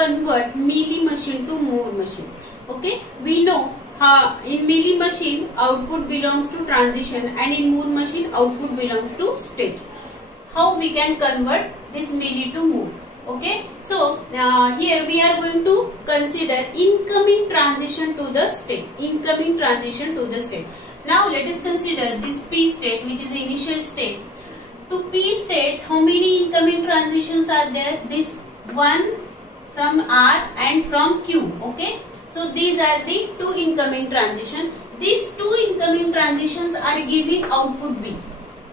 convert Mealy machine to Moore machine. Okay, we know in Mealy machine output belongs to transition and in Moore machine output belongs to state. How we can convert this Mealy to Moore? Okay, so here we are going to consider incoming transition to the state. Incoming transition to the state. Now let us consider this P state, which is the initial state. To P state, how many incoming transitions are there? This one from R and from Q. Okay, so these are the two incoming transitions. These two incoming transitions are giving output B.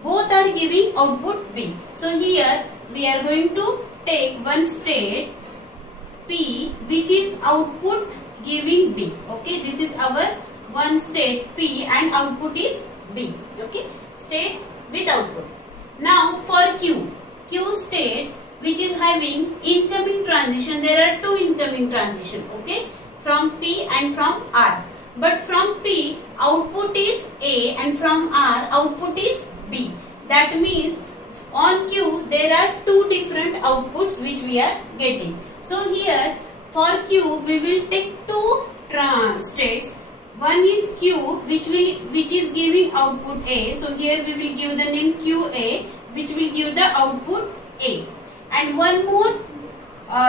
Both are giving output B. So here we are going to take one state P which is output giving B. Okay, this is our one state P and output is B. Okay, state with output. Now for Q state which is having incoming transition, there are two incoming transition, okay, from P and from R. But from P output is A and from R output is B. That means on Q there are two different outputs which we are getting. So here for Q we will take two states. One is Q which is giving output A. So here we will give the name QA which will give the output A. And one more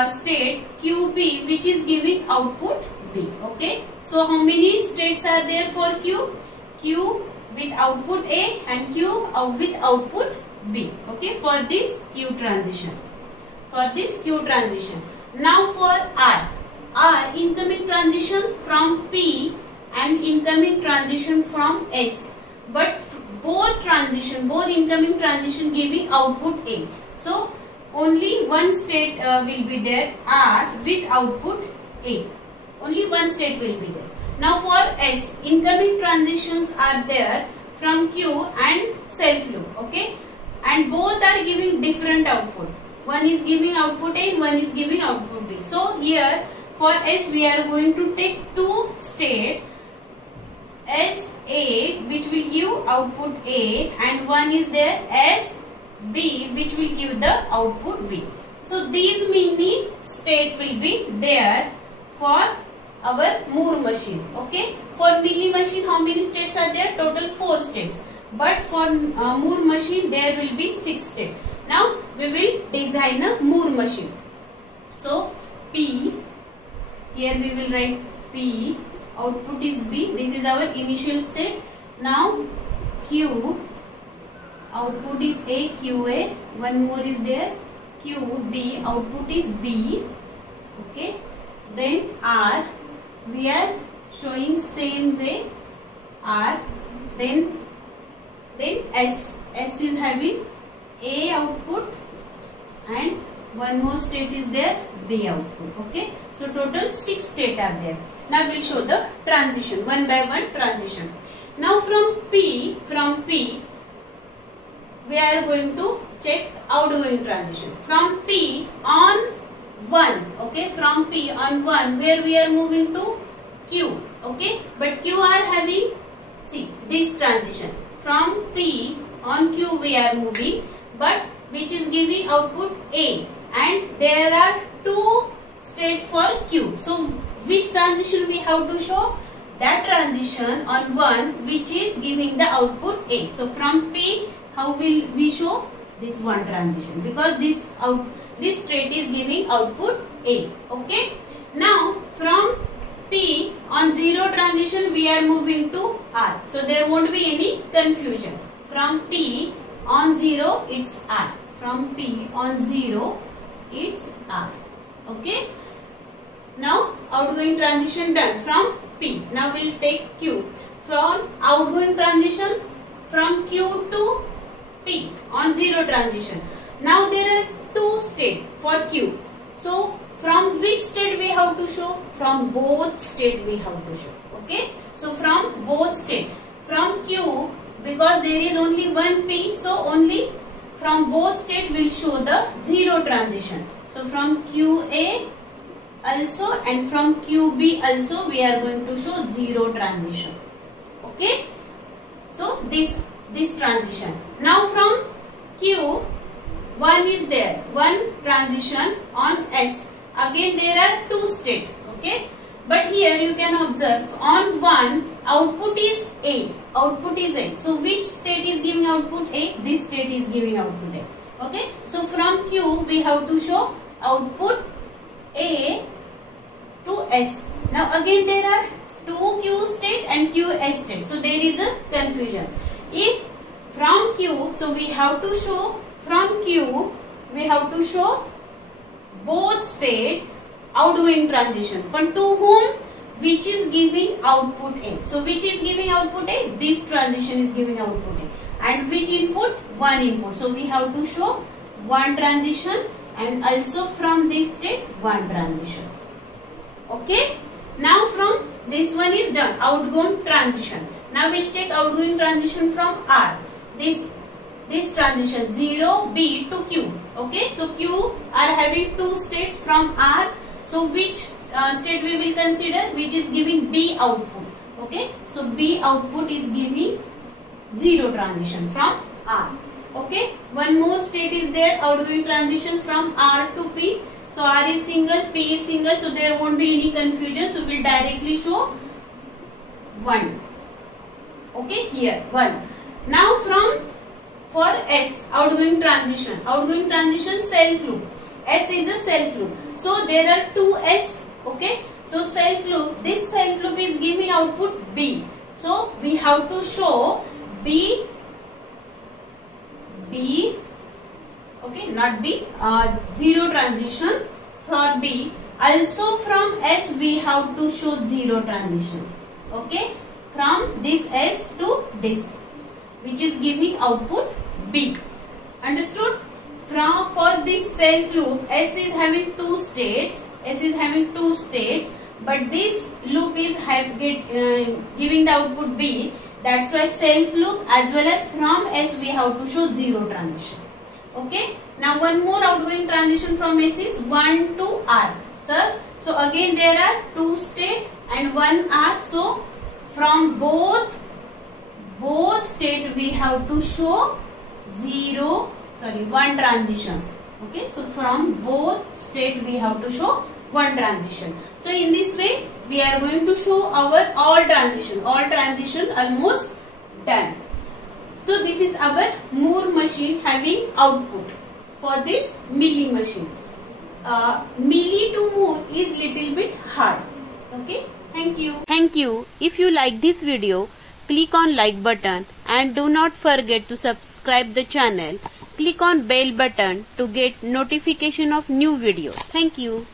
state QB which is giving output B. Okay. So how many states are there for Q? Q with output A and Q with output B. Okay. For this Q transition. For this Q transition. Now for R incoming transition from P and incoming transition from S, but both incoming transition giving output A. So only one state will be there, R with output A. Only one state will be there. Now for S, incoming transitions are there from Q and self loop. Okay, and both are giving different output. One is giving output A and one is giving output B. So here for S we are going to take two state SA which will give output A and one is there SB which will give the output B. So these many state will be there for our Moore machine. Okay, for Mealy machine how many states are there? Total 4 states. But for Moore machine there will be 6 states. Now we will design a Moore machine. So P, here we will write P, output is B. This is our initial state. Now Q, output is A, QA. One more is there, QB, output is B. Okay. Then R, we are showing same way R. Then S is having A output and one more state is there, B output. Okay. So total 6 states are there. Now we will show the transition, one by one transition. Now from P we are going to check outgoing transition. From P on 1, okay, from P on 1 where we are moving to Q, okay, but Q are having, see this transition. From P on Q we are moving, but which is giving output A and there are 2 states for Q. So which transition we have to show? That transition on 1 which is giving the output A. So from P how will we show? This one transition, because this state is giving output A. Okay. Now from P on 0 transition we are moving to R. So there won't be any confusion. From P on 0 it's R. From P on 0 it's R. Okay. Now outgoing transition done from P. Now we will take Q. From outgoing transition from Q to P on 0 transition. Now there are 2 states for Q. So from which state we have to show? From both state we have to show. Okay. So from both state. From Q, because there is only one P, so only from both state will show the 0 transition. So from QA also and from QB also we are going to show 0 transition. Okay. So this transition. Now from Q, one is there, one transition on S. again there are two states. Okay, but here you can observe on one output is A. Output is A. So which state is giving output A? This state is giving output A. Okay, so from Q we have to show output A to S. Now again there are two Q state and QS state. So there is a confusion. If from Q, so we have to show from Q, we have to show both state outgoing transition. But to whom? Which is giving output A. So which is giving output A? This transition is giving output A. And which input? One input. So we have to show one transition and also from this state one transition. Okay. Now from this one is done. Outgoing transition. Now we'll check outgoing transition from R. This transition 0 B to Q. Okay. So Q are having two states from R. So which state we will consider? Which is giving B output. Okay. So B output is giving 0 transition from R. Okay. One more state is there, outgoing transition from R to P. So R is single, P is single, so there won't be any confusion. So we'll directly show 1. Okay, here 1. Now for S, outgoing transition self loop. S is a self loop. So there are two S. Okay, so self loop. This self loop is giving output B. So we have to show B. Okay, not B. 0 transition for B. Also from S we have to show 0 transition. Okay, from this S to this, which is giving output B. Understood? For this self loop, S is having two states. But this loop is giving the output B. That's why self loop as well as from S we have to show 0 transition. Okay. Now one more outgoing transition from S is 1 to R. Sir, so again there are two states and one R. So from both state we have to show 1 transition. Okay. So from both state we have to show 1 transition. So in this way we are going to show our all transition almost done. So this is our Moore machine having output for this Mealy machine. Mealy to Moore is little bit hard. Okay, thank you. If you like this video, click on like button and do not forget to subscribe the channel. Click on bell button to get notification of new video. Thank you.